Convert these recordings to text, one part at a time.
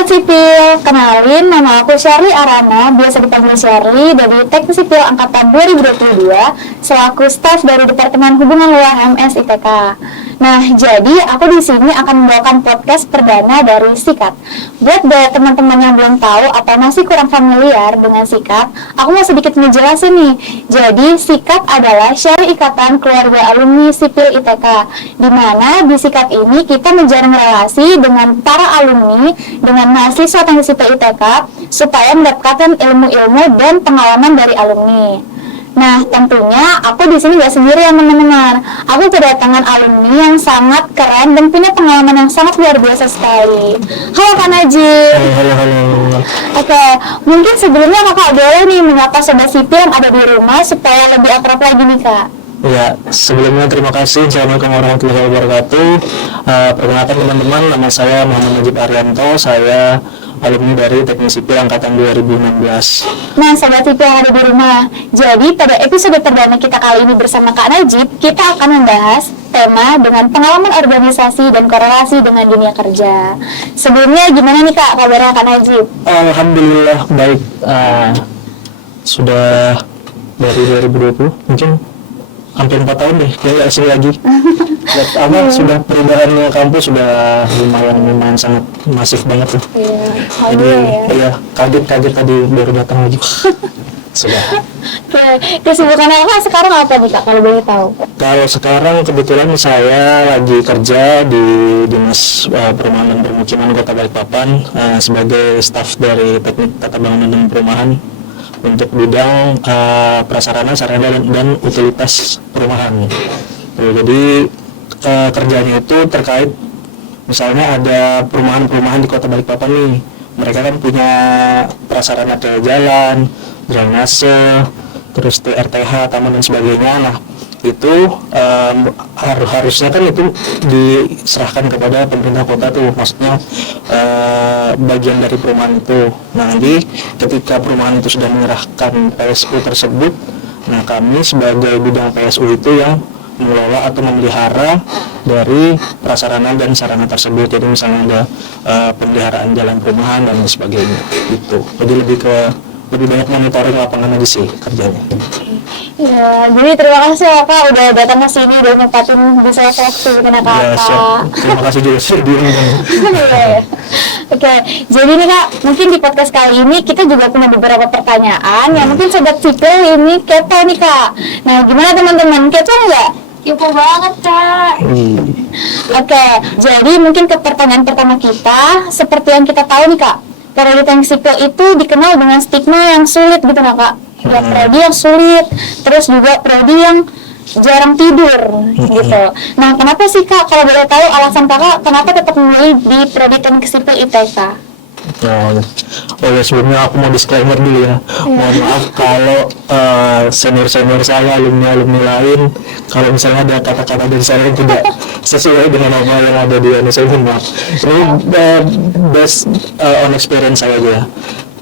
Sobat Sipil, kenalin nama aku Syarli Arana, biasa dipanggil Syarli, dari Teknik Sipil Angkatan 2022, selaku staf dari Departemen Hubungan Luar MS ITK. Nah, jadi aku di sini akan membawakan podcast perdana dari SIKAT. Buat teman-teman yang belum tahu atau masih kurang familiar dengan SIKAT, aku mau sedikit ngejelasin nih. Jadi, SIKAT adalah Syari Ikatan Keluarga Alumni Sipil ITK, di mana di SIKAT ini kita menjalin relasi dengan para alumni, dengan mahasiswa teknik sipil ITK, supaya mendapatkan ilmu-ilmu dan pengalaman dari alumni. Nah, tentunya aku di sini gak sendirian teman-teman. Aku kedatangan alumni yang sangat keren dan punya pengalaman yang sangat luar biasa sekali. Halo Kak Najib. Halo. Oke, mungkin sebelumnya kakak boleh nih menyapa sobat sipil yang ada di rumah supaya lebih akrab lagi nih Kak. Ya, sebelumnya terima kasih. Assalamualaikum warahmatullahi wabarakatuh. Perkenalkan teman-teman, nama saya Muhammad Najib Arianto. Saya alumni dari Teknik Sipil Angkatan 2016. Nah, sobat sipil yang ada di rumah, jadi pada episode perdana kita kali ini bersama Kak Najib, kita akan membahas tema dengan pengalaman organisasi dan korelasi dengan dunia kerja. Sebelumnya gimana nih Kak kabarnya Kak Najib? Alhamdulillah baik. Sudah dari 2020 mungkin hampir 4 tahun deh, kayak asing lagi. Sudah perubahannya kampus sudah lumayan sangat masif banget tuh. Jadi ya kaget tadi baru datang lagi. Sudah. Kesibukannya Kak sekarang apa nih Kak kalau boleh tahu? Kalau sekarang kebetulan saya lagi kerja di Dinas Perumahan dan Permukiman Kota Balikpapan sebagai staf dari Teknik Tata Bangunan dan Perumahan untuk bidang prasarana, sarana dan utilitas perumahan. Jadi kerjanya itu terkait misalnya ada perumahan-perumahan di Kota Balikpapan nih, mereka kan punya prasarana jalan, drainase, terus TRTH, taman dan sebagainya. Nah itu harusnya kan itu diserahkan kepada pemerintah kota tuh, maksudnya bagian dari perumahan itu. Nah nanti ketika perumahan itu sudah menyerahkan PSU tersebut, nah kami sebagai bidang PSU itu yang mengelola atau memelihara dari prasarana dan sarana tersebut. Jadi misalnya ada pemeliharaan jalan perumahan dan sebagainya gitu. Jadi lebih banyak monitoring lapangan aja sih kerjanya. Ya, jadi terima kasih ya Kak udah datang ke sini, udah nyempatin bisa waktu dengan Kakak. Ya, terima kasih juga sih diundang. Oke, jadi nih Kak, mungkin di podcast kali ini kita juga punya beberapa pertanyaan yang mungkin sobat sipil ini kepo nih Kak. Nah, gimana teman-teman, kepo nggak? Kepo banget Kak. Oke, jadi mungkin ke pertanyaan pertama kita, seperti yang kita tahu nih Kak, periode teknik sipil itu dikenal dengan stigma yang sulit gitu nggak Kak? Ya, prodi yang sulit, terus juga prodi yang jarang tidur gitu. Nah, kenapa sih Kak, kalau boleh tahu alasan Kakak kenapa tetap memilih di prodi teknik sipil ITK? Ya, sebelumnya aku mau disclaimer dulu ya. Mohon maaf kalau senior-senior saya, alumni lain, kalau misalnya ada kata-kata dari saya yang tidak sesuai dengan apa yang ada di saya, mohon maaf. Ini based on experience saya aja.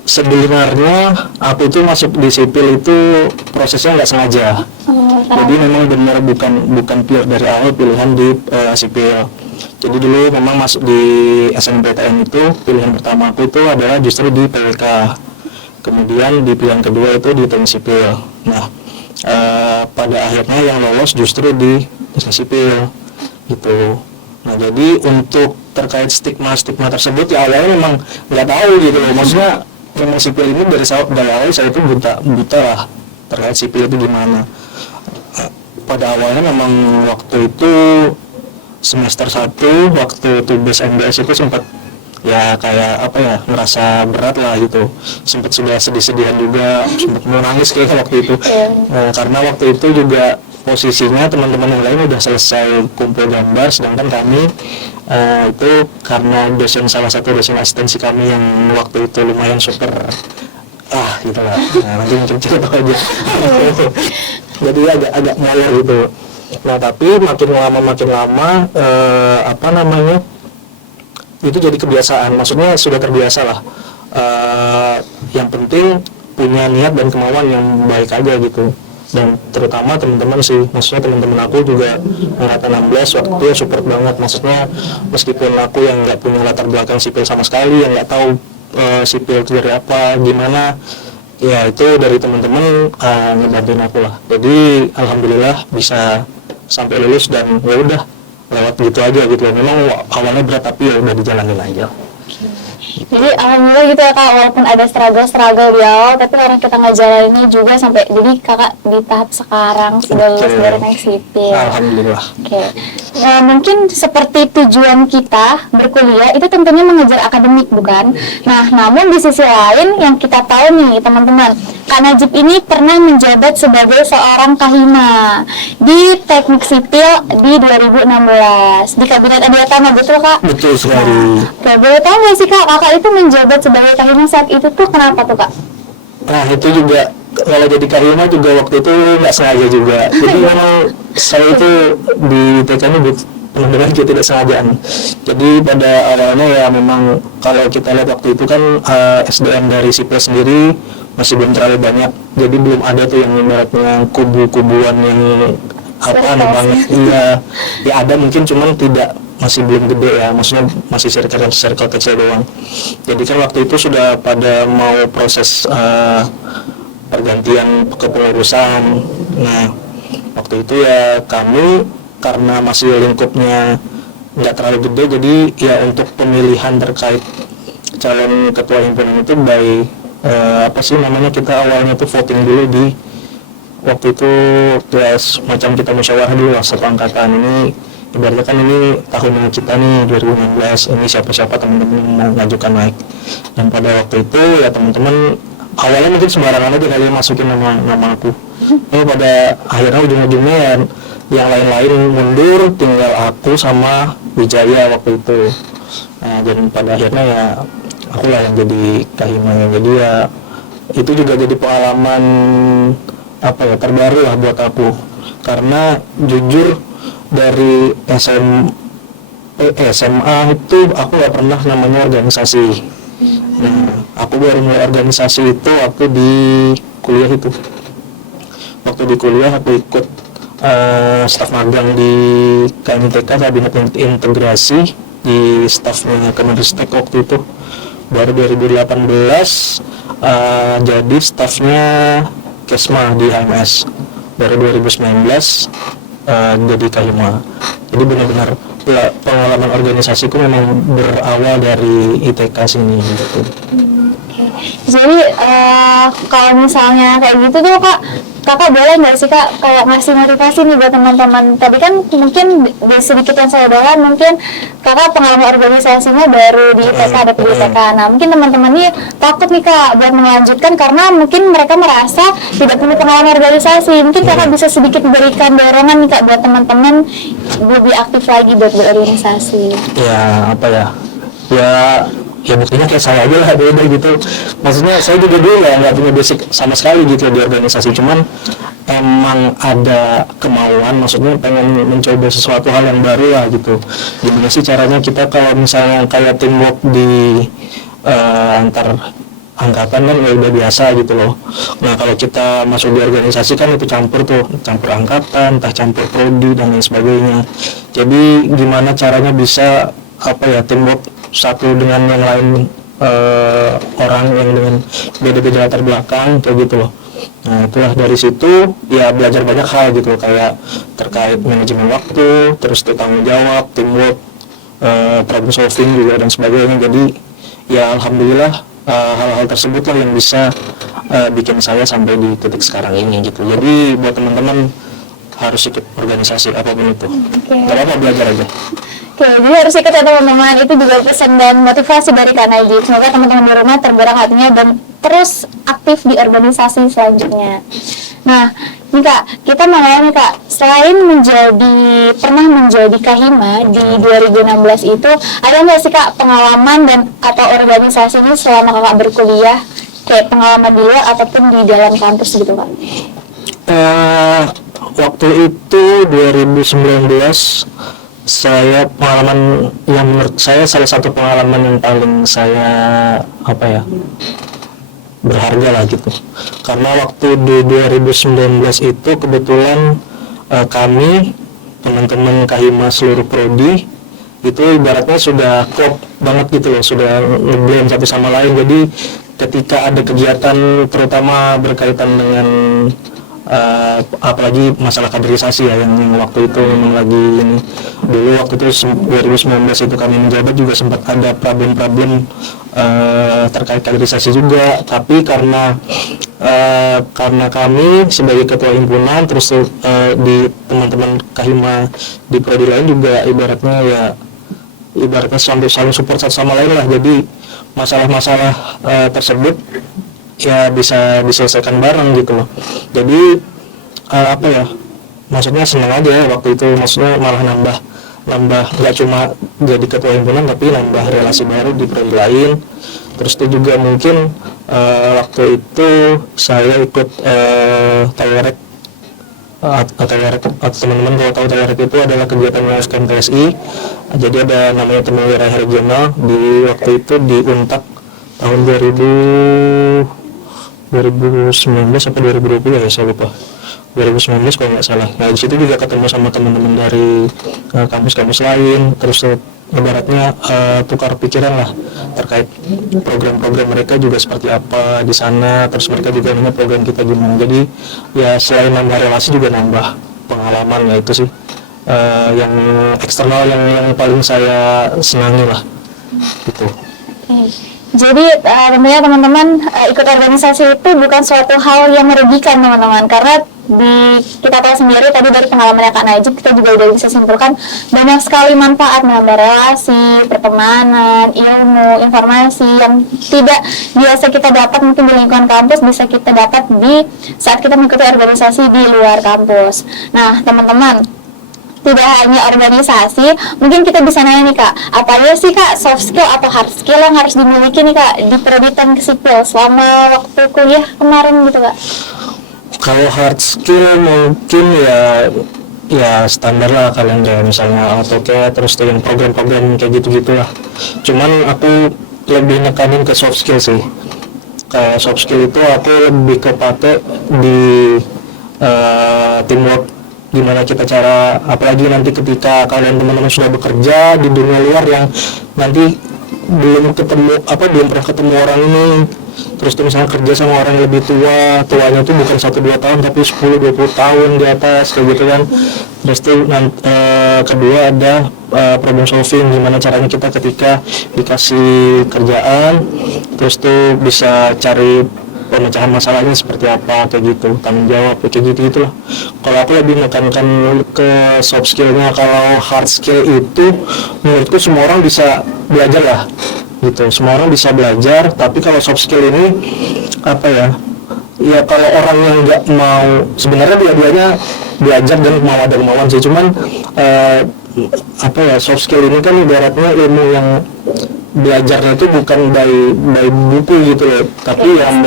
Sebenarnya aku itu masuk di sipil itu prosesnya nggak sengaja. Jadi memang benar bukan pure dari awal pilihan di sipil. Jadi dulu memang masuk di SNMPTN itu pilihan pertama aku itu adalah justru di PWK. Kemudian di pilihan kedua itu di teknik sipil. Nah pada akhirnya yang lolos justru di teknik sipil gitu. Nah jadi untuk terkait stigma tersebut ya awalnya memang nggak tahu gitu loh. Maksudnya memang sipil ini dari awal saya itu buta lah terkait sipil itu gimana. Pada awalnya memang waktu itu semester 1 waktu tugas MBS itu sempat ya kayak apa ya, ngerasa berat lah gitu, sempat sudah sedih-sedihan juga, sempat mau nangis kayak waktu itu. Karena waktu itu juga posisinya teman-teman yang lain udah selesai kumpul gambar, sedangkan kami itu karena salah satu dosen asistensi kami yang waktu itu lumayan super gitu lah. Nanti mungkin cerita aja. Jadi agak molor gitu. Nah tapi makin lama itu jadi kebiasaan, maksudnya sudah terbiasa lah. Yang penting punya niat dan kemauan yang baik aja gitu. dan terutama teman-teman sih, maksudnya teman-teman aku juga angkatan 16 waktu itu ya support banget, maksudnya meskipun aku yang nggak punya latar belakang sipil sama sekali, yang nggak tahu sipil itu dari apa gimana, ya itu dari teman-teman ngebantuin aku lah. Jadi alhamdulillah bisa sampai lulus dan ya udah lewat gitu aja gitu. Memang awalnya berat tapi ya udah dijalanin aja. Jadi alhamdulillah gitu ya kak, walaupun ada struggle di awal, tapi orang kita ngejalaninnya juga sampai jadi kakak di tahap sekarang sudah lulus dari teknik sipil. Alhamdulillah. Oke. Nah, mungkin seperti tujuan kita berkuliah itu tentunya mengejar akademik bukan? Nah, namun di sisi lain yang kita tahu nih teman-teman, Kak Najib ini pernah menjabat sebagai seorang kahima di teknik sipil di 2016 di Kabinet Adi Atama, betul kak? Betul sekali. Oke, boleh tahu nggak sih kak, kakak itu menjabat sebagai kahima saat itu tuh kenapa tuh kak? Nah itu juga kalau jadi kahima juga waktu itu nggak sengaja juga. Jadi memang saya itu di TK ini penuh dengan ketidaksengajaan. Jadi pada awalnya ya memang kalau kita lihat waktu itu kan SDM dari sipil sendiri masih belum terlalu banyak. Jadi belum ada tuh yang ibaratnya kubu-kubuan yang aneh banget. Iya, ya ada mungkin cuman tidak, masih belum gede ya, maksudnya masih circle kecil doang. Jadi kan waktu itu sudah pada mau proses pergantian kepengurusan. Nah waktu itu ya kami karena masih lingkupnya nggak terlalu gede, jadi ya untuk pemilihan terkait calon ketua himpunan itu apa sih namanya, kita awalnya tuh voting dulu di waktu itu ya semacam kita musyawarah dulu lah satu angkatan ini, ibaratnya kan ini tahunnya kita nih 2016, ini siapa-siapa teman-teman yang mau ngajukan naik. Dan pada waktu itu ya teman-teman awalnya mungkin sembarangan aja kalian masukin nama aku. Pada akhirnya ujung-ujungnya ya yang lain-lain mundur, tinggal aku sama Wijaya waktu itu. Nah, dan pada akhirnya ya akulah yang jadi kahimanya. Jadi ya itu juga jadi pengalaman apa ya, terbaru lah buat aku, karena jujur dari SMA itu aku gak pernah namanya organisasi. Nah, aku baru mulai organisasi itu waktu di kuliah itu. Waktu di kuliah aku ikut staf magang di KMITK, Kabinet Integrasi, di stafnya Kemenristek waktu itu. Baru 2018 jadi stafnya Kesma di HMS. Baru 2019 jadi kahima. Jadi benar-benar pengalaman organisasiku memang berawal dari ITK sini gitu. Jadi kalau misalnya kayak gitu tuh kakak boleh nggak sih kak kayak ngasih motivasi nih buat teman-teman? Tadi kan mungkin di sedikit yang saya dengar mungkin kakak pengalaman organisasinya baru di ITK, ada di ITK. Nah mungkin teman-teman ini takut nih kak buat melanjutkan karena mungkin mereka merasa tidak punya pengalaman organisasi. Mungkin kakak bisa sedikit berikan dorongan nih kak buat teman-teman lebih aktif lagi buat berorganisasi. Ya apa ya? Ya buktinya kayak saya aja lah, beda gitu. Maksudnya saya juga dulu nggak punya basic sama sekali gitu di organisasi, cuman emang ada kemauan, maksudnya pengen mencoba sesuatu hal yang baru lah gitu. Gimana sih caranya kita kalau misalnya kayak teamwork di antar angkatan kan ya udah biasa gitu loh. Nah kalau kita masuk di organisasi kan itu campur angkatan, entah campur prodi dan lain sebagainya. Jadi gimana caranya bisa apa ya, teamwork satu dengan yang lain, orang yang dengan beda-beda latar belakang kayak gitu loh. Nah itulah dari situ ya belajar banyak hal gitu, kayak terkait manajemen waktu, terus tanggung jawab, teamwork, problem solving juga dan sebagainya. Jadi ya alhamdulillah hal-hal tersebut lah yang bisa bikin saya sampai di titik sekarang ini gitu. Jadi buat teman-teman harus ikut organisasi apapun itu. Gak apa-apa, belajar aja. Oke, jadi harus ikut ya teman-teman. Itu juga pesan dan motivasi dari Kak Najib. Semoga teman-teman di rumah tergerak hatinya dan terus aktif di organisasi selanjutnya. Nah, nih Kak, kita mau nanya nih Kak, selain pernah menjadi kahima di 2016 itu, ada nggak sih Kak pengalaman dan atau organisasi ini selama Kakak berkuliah, kayak pengalaman di luar ataupun di dalam kampus gitu Kak? Waktu itu 2019 saya pengalaman yang menurut saya salah satu pengalaman yang paling saya apa ya, berharga lah gitu. Karena waktu di 2019 itu kebetulan kami teman-teman Kahima seluruh prodi itu ibaratnya sudah klop banget gitu loh, sudah nge-blend satu sama lain. Jadi ketika ada kegiatan terutama berkaitan dengan apalagi masalah kaderisasi ya, yang waktu itu memang lagi ini, dulu waktu itu 2019 itu kami menjabat juga sempat ada problem-problem terkait kaderisasi juga, tapi karena kami sebagai ketua himpunan terus di teman-teman Kahima di prodi lain juga ibaratnya saling support satu sama lain lah, jadi masalah-masalah tersebut ya bisa diselesaikan bareng gitu loh. Jadi maksudnya senang aja ya waktu itu, maksudnya malah nambah nggak cuma jadi ketua himpunan tapi nambah relasi baru di prodi lain. Terus itu juga mungkin waktu itu saya ikut Tawerek, teman-teman kalau tahu Tawerek itu adalah kegiatan USKM TSI. Jadi ada namanya Temu Wilayah Regional di waktu itu di Untak tahun 2019 sampai 2020 ya, saya lupa, 2019 kalau nggak salah. Nah di situ juga ketemu sama teman-teman dari kampus-kampus lain, terus ibaratnya tukar pikiran lah terkait program-program mereka juga seperti apa di sana, terus mereka juga nanya program kita gimana. Jadi ya selain nambah relasi juga nambah pengalaman, ya itu sih yang eksternal yang paling saya senangi lah gitu. Jadi tentunya teman-teman ikut organisasi itu bukan suatu hal yang merugikan teman-teman, karena kita tahu sendiri tadi dari pengalaman Kak Najib, kita juga udah bisa simpulkan banyak sekali manfaat menambah relasi, pertemanan, ilmu, informasi yang tidak biasa kita dapat mungkin di lingkungan kampus, bisa kita dapat di saat kita mengikuti organisasi di luar kampus. Nah teman-teman, tidak hanya organisasi, mungkin kita bisa nanya nih Kak, apa aja sih Kak soft skill atau hard skill yang harus dimiliki nih Kak di prodi teknik sipil selama waktu kuliah kemarin gitu Kak? Kalau hard skill mungkin ya standar lah, kalian kayak misalnya AutoCAD, terus tuh yang program-program kayak gitu-gitu lah. Cuman aku lebih nekanin ke soft skill sih. Kayak soft skill itu aku lebih kepake di teamwork, gimana kita cara, apalagi nanti ketika kalian teman-teman sudah bekerja di dunia luar yang nanti belum pernah ketemu orang ini, terus tuh misalnya kerja sama orang yang lebih tuanya tuh bukan 1-2 tahun tapi 10-20 tahun di atas kayak gitu kan. Terus tuh kedua ada problem solving, gimana caranya kita ketika dikasih kerjaan terus tuh bisa cari pemecahan masalahnya seperti apa, kayak gitu, tanggung jawab kayak gitu lah. Kalau aku lebih menekankan ke soft skillnya. Kalau hard skill itu menurutku semua orang bisa belajar lah gitu, semua orang bisa belajar. Tapi kalau soft skill ini ya kalau orang yang nggak mau, sebenarnya dua-duanya belajar dan mau ada kemauan sih, cuman soft skill ini kan ibaratnya ilmu yang belajarnya itu bukan by buku gitu loh, tapi yang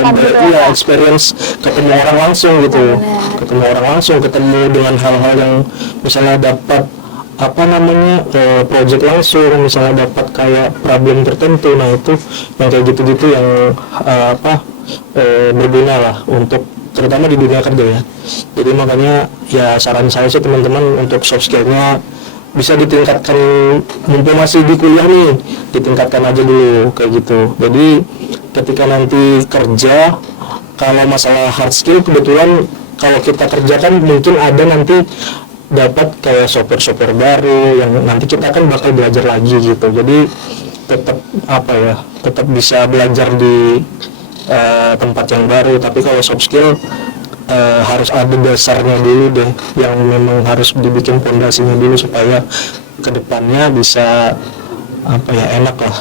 experience, ketemu orang langsung gitu, ketemu dengan hal-hal yang misalnya dapat project langsung, misalnya dapat kayak problem tertentu. Nah itu yang kayak gitu-gitu yang berguna lah untuk terutama di dunia kerja ya. Jadi makanya ya saran saya sih teman-teman untuk soft skillnya bisa ditingkatkan, mumpung masih di kuliah nih, ditingkatkan aja dulu kayak gitu. Jadi ketika nanti kerja, kalau masalah hard skill kebetulan kalau kita kerjakan mungkin ada nanti dapat kayak software baru yang nanti kita kan bakal belajar lagi gitu. Jadi tetap bisa belajar di tempat yang baru. Tapi kalau soft skill harus ada dasarnya dulu deh, yang memang harus dibikin fondasinya dulu supaya kedepannya bisa enak lah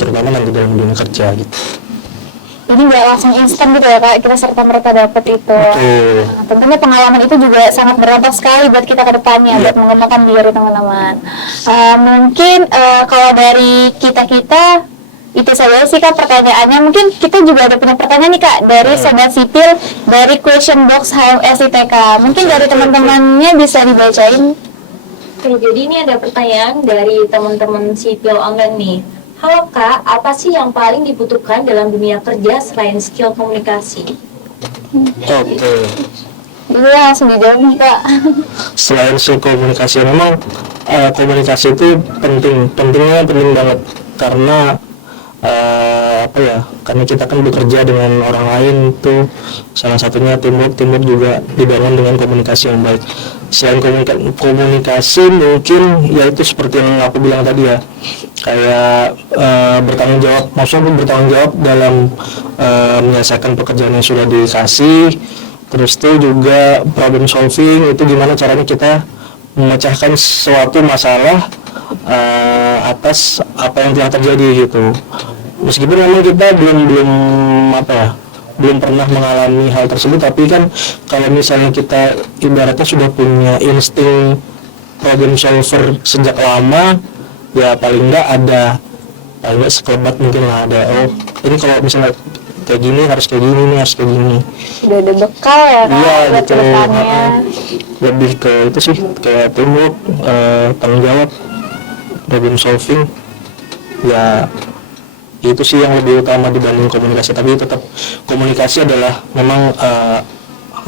terutama nanti dalam dunia kerja gitu. Jadi nggak langsung instan gitu ya Kak, kita serta mereka dapat itu. Nah, tentunya pengalaman itu juga sangat bermanfaat sekali buat kita ke depannya, buat mengembangkan diri teman-teman. Mungkin kalau dari kita itu saja sih Kak pertanyaannya. Mungkin kita juga ada punya pertanyaan nih Kak dari Sobat Sipil dari question box HMS ITK. Mungkin dari teman-temannya bisa dibacain. Oke, jadi ini ada pertanyaan dari teman-teman sipil online nih. Halo Kak, apa sih yang paling dibutuhkan dalam dunia kerja selain skill komunikasi? Oke. Dulu langsung dijawab nih Kak. Selain skill komunikasi, memang komunikasi itu penting banget karena apa ya, karena kita kan bekerja dengan orang lain tuh, salah satunya teamwork juga dibangun dengan komunikasi yang baik. Selain komunikasi mungkin ya itu seperti yang aku bilang tadi ya, kayak bertanggung jawab, maksudnya bertanggung jawab dalam menyelesaikan pekerjaan yang sudah dikasih. Terus itu juga problem solving, itu gimana caranya kita memecahkan suatu masalah atas apa yang telah terjadi gitu. Meskipun memang kita belum pernah mengalami hal tersebut, tapi kan kalau misalnya kita ibaratnya sudah punya insting problem solver sejak lama, ya paling nggak sekelebat mungkin lah ada, oh ini kalau misalnya kayak gini harus kayak gini, ini harus kayak gini. Udah ada bekal ya Kak Iya buat gitu. kedepannya. Lebih ke itu sih, kayak teamwork, tanggung jawab, problem solving, ya itu sih yang lebih utama dibanding komunikasi. Tapi tetap komunikasi adalah memang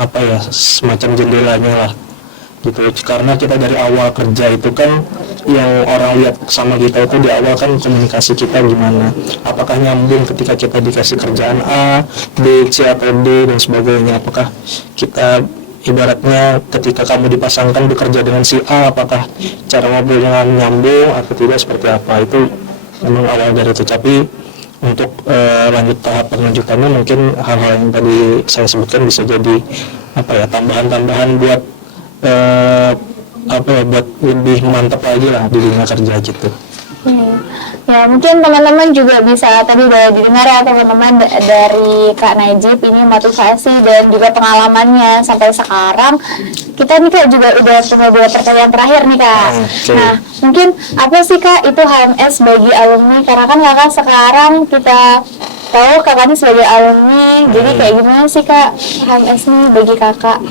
apa ya, semacam jendelanya lah gitu, karena kita dari awal kerja itu kan yang orang lihat sama kita itu di awal kan komunikasi kita gimana, apakah nyambung ketika kita dikasih kerjaan A, B, C atau D dan sebagainya, apakah kita ibaratnya ketika kamu dipasangkan bekerja dengan si A, apakah cara ngobrolnya nyambung atau tidak, seperti apa, itu memang awal dari itu. Tapi untuk lanjut tahap penunjukannya mungkin hal-hal yang tadi saya sebutkan bisa jadi apa ya, tambahan-tambahan buat buat lebih mantap lagi lah di dunia kerja gitu. Ya mungkin teman-teman juga bisa tadi udah didengar ya teman-teman dari Kak Najib ini motivasi dan juga pengalamannya sampai sekarang. Kita nih Kak juga udah punya 2 pertanyaan terakhir nih Kak. Okay. Nah mungkin apa sih Kak itu HMS bagi alumni, karena kan Kakak sekarang kita tahu Kakak ini sebagai alumni, jadi kayak gimana sih Kak HMS nih bagi Kakak?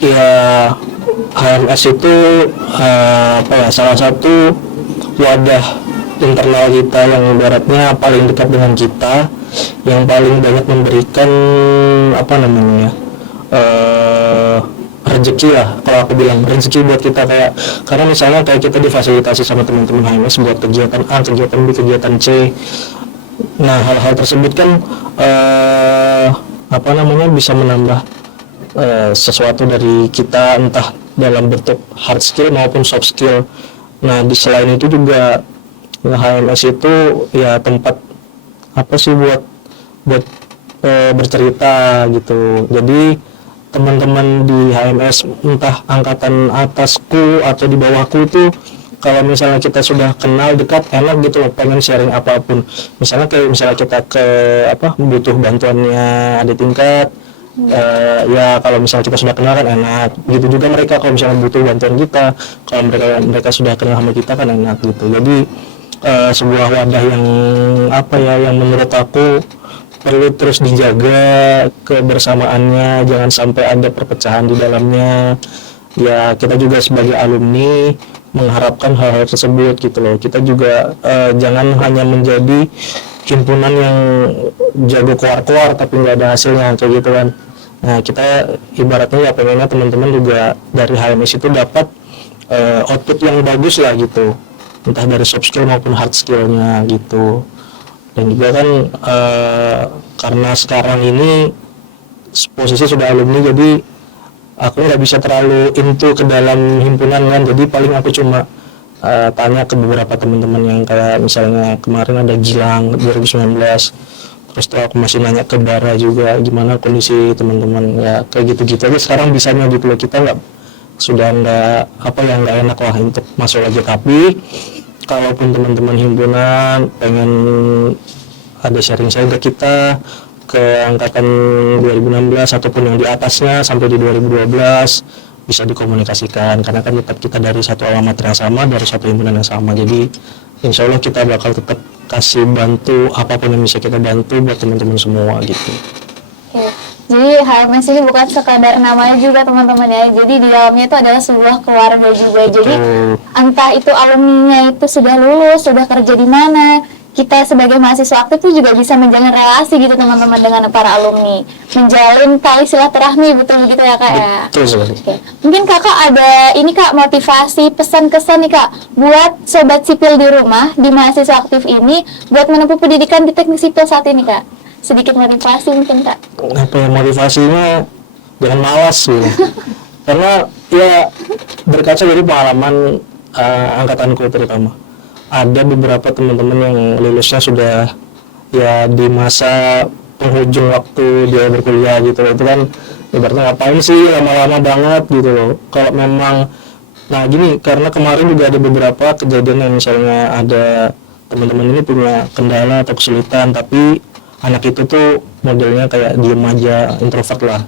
Ya, HMS itu salah satu wadah internal kita yang ibaratnya paling dekat dengan kita, yang paling banyak memberikan rezeki lah, kalau aku bilang rezeki buat kita, kayak karena misalnya kayak kita difasilitasi sama teman-teman HMS buat kegiatan A, kegiatan B, kegiatan C. Nah, hal-hal tersebut kan bisa menambah sesuatu dari kita, entah dalam bentuk hard skill maupun soft skill. Nah, selain itu juga HMS itu ya tempat buat bercerita gitu. Jadi teman-teman di HMS, entah angkatan atasku atau di bawahku, itu kalau misalnya kita sudah kenal dekat, enak gitu loh, pengen sharing apapun. Misalnya kita butuh bantuannya adik tingkat, ya kalau misalnya kita sudah kenal kan enak. Gitu juga mereka kalau misalnya butuh bantuan kita, kalau mereka sudah kenal sama kita kan enak gitu. Jadi sebuah wadah yang menurut aku perlu terus dijaga kebersamaannya, jangan sampai ada perpecahan di dalamnya. Ya kita juga sebagai alumni mengharapkan hal-hal tersebut gitu loh. Kita juga jangan hanya menjadi himpunan yang jago keluar tapi nggak ada hasilnya kayak gitu kan. Nah, kita ibaratnya ya pengennya teman-teman juga dari HMS itu dapat output yang bagus lah gitu, entah dari soft skill maupun hard skillnya gitu. Dan juga kan karena sekarang ini posisi sudah alumni, jadi aku nggak bisa terlalu into ke dalam himpunan kan, jadi paling aku cuma tanya ke beberapa teman-teman yang kayak misalnya kemarin ada Gilang 2019, terus aku masih nanya ke Bara juga gimana kondisi teman-teman, ya kayak gitu-gitu aja sekarang bisanya gitu loh. Kita nggak enak lah untuk masuk lagi. Tapi kalaupun teman-teman himpunan pengen ada sharing ke kita, ke angkatan 2016 ataupun yang di atasnya sampai di 2012, bisa dikomunikasikan, karena kan tetap kita dari satu alamat yang sama, dari satu himpunan yang sama. Jadi insya Allah kita bakal tetap kasih bantu apapun yang bisa kita bantu buat teman-teman semua gitu. Oke. Jadi HMS ini bukan sekadar namanya juga teman-teman ya, jadi di dalamnya itu adalah sebuah keluarga juga. Jadi entah itu alumninya itu sudah lulus, sudah kerja di mana, kita sebagai mahasiswa aktif itu juga bisa menjalin relasi gitu teman-teman dengan para alumni, menjalin tali silaturahmi, betul begitu ya kak ya. Betul sekali. Oke. Mungkin kakak ada ini kak motivasi pesan-kesan nih kak buat sobat sipil di rumah di mahasiswa aktif ini buat menempuh pendidikan di teknik sipil saat ini kak. Sedikit motivasi mungkin kak. Apa ya, motivasinya jangan malas gitu. Karena ya berkaca dari pengalaman angkatanku terutama, ada beberapa teman-teman yang lulusnya sudah ya di masa penghujung waktu dia berkuliah gitu. Itu kan ibaratnya ngapain sih lama-lama banget gitu loh. Kalau memang nah gini, karena kemarin juga ada beberapa kejadian yang misalnya ada teman-teman ini punya kendala atau kesulitan, tapi anak itu tuh modelnya kayak diem aja, introvert lah.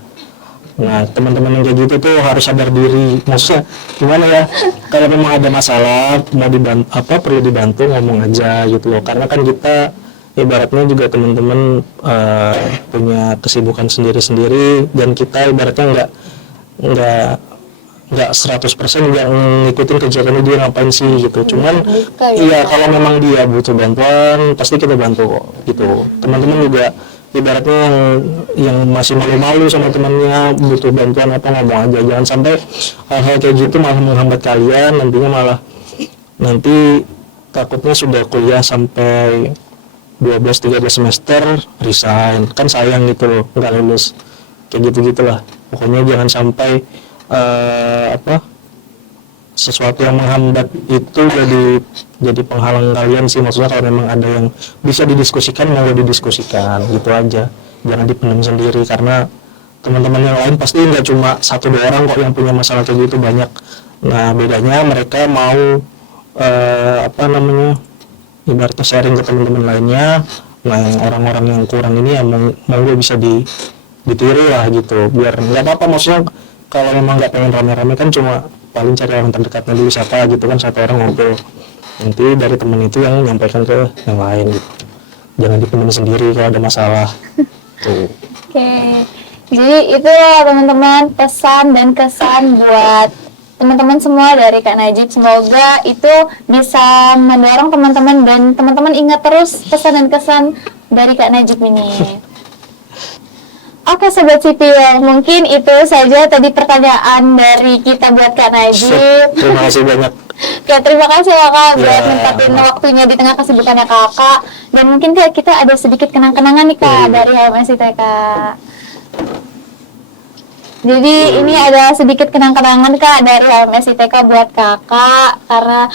Nah, teman-teman yang kayak gitu tuh harus sadar diri. Maksudnya gimana ya? Kalau memang ada masalah, mau dibantu perlu dibantu, ngomong aja gitu loh. Karena kan kita ibaratnya juga teman-teman punya kesibukan sendiri-sendiri, dan kita ibaratnya nggak 100% nggak ngikutin kegiatan dia ngapain sih gitu. Cuman iya, kalau memang dia butuh bantuan pasti kita bantu kok gitu. Teman-teman juga ibaratnya yang masih malu-malu sama temannya butuh bantuan apa, ngomong aja. Jangan sampai hal-hal kayak gitu malah menghambat kalian, nanti takutnya sudah kuliah sampai 12-13 semester resign, kan sayang gitu loh, nggak lulus kayak gitu-gitulah. Pokoknya jangan sampai sesuatu yang menghambat itu jadi penghalang kalian sih. Maksudnya kalau memang ada yang bisa didiskusikan, mau didiskusikan gitu aja, jangan dipendam sendiri. Karena teman-teman yang lain pasti nggak cuma 1-2 orang kok yang punya masalah kayak gitu, banyak. Nah bedanya mereka mau ibaratnya sharing ke teman-teman lainnya. Nah yang orang-orang yang kurang ini yang mau gue bisa ditiru lah gitu, biar nggak apa-apa. Maksudnya kalau memang nggak pengen rame-rame kan cuma paling cari orang terdekatnya dulu siapa gitu kan, satu orang ngobrol, nanti dari temen itu yang menyampaikan ke yang lain gitu. Jangan dipendam sendiri kalau ada masalah. Tuh. Oke, jadi itu teman-teman pesan dan kesan buat teman-teman semua dari Kak Najib. Semoga itu bisa mendorong teman-teman dan teman-teman ingat terus pesan dan kesan dari Kak Najib ini. Oke Sobat Sipil, mungkin itu saja tadi pertanyaan dari kita buat Kak Najib. Terima kasih banyak. Oke, terima kasih ya Kak buat nempatin waktunya di tengah kesibukannya Kakak. Dan mungkin kita ada sedikit kenang-kenangan nih Kak dari HMS ITK. Jadi ini ada sedikit kenang-kenangan Kak dari HMS ITK buat Kakak, karena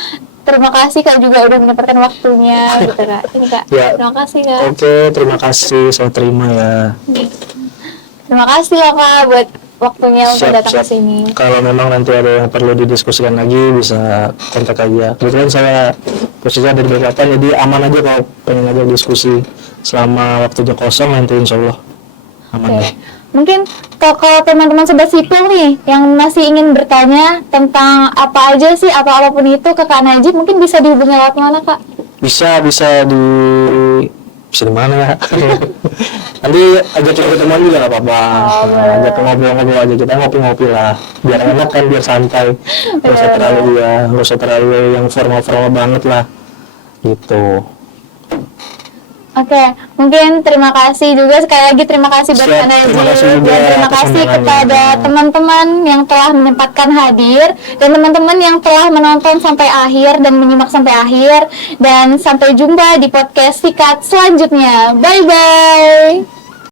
terima kasih Kak juga udah menyempatkan waktunya gitu Kak. Ini Kak, Ya. terima kasih Kak. Oke, terima kasih, saya terima ya. Terima kasih ya Kak buat waktunya untuk datang ke sini. Kalau memang nanti ada yang perlu didiskusikan lagi bisa kontak aja. Kebetulan saya posisinya dari Balikpapan, jadi aman aja kalau pengen aja diskusi. Selama waktunya kosong nanti insya Allah aman deh. Mungkin kalau teman-teman Sobat Sipil nih yang masih ingin bertanya tentang apa aja sih, apapun itu ke Kak Najib, mungkin bisa dihubungi lewat mana Kak? Bisa di mana ya? Nanti ajak kita ketemuan juga nggak apa-apa. Ajak ngobrol-ngobrol aja, kita ngopi-ngopi lah, biar enak kan, biar santai. Nggak usah terlalu yang formal-formal banget lah gitu. Oke, mungkin terima kasih juga sekali lagi, terima kasih buat Kak Najib, dan terima kasih kepada teman-teman yang telah menyempatkan hadir, dan teman-teman yang telah menonton sampai akhir dan menyimak sampai akhir, dan sampai jumpa di podcast Sikat selanjutnya. Bye bye.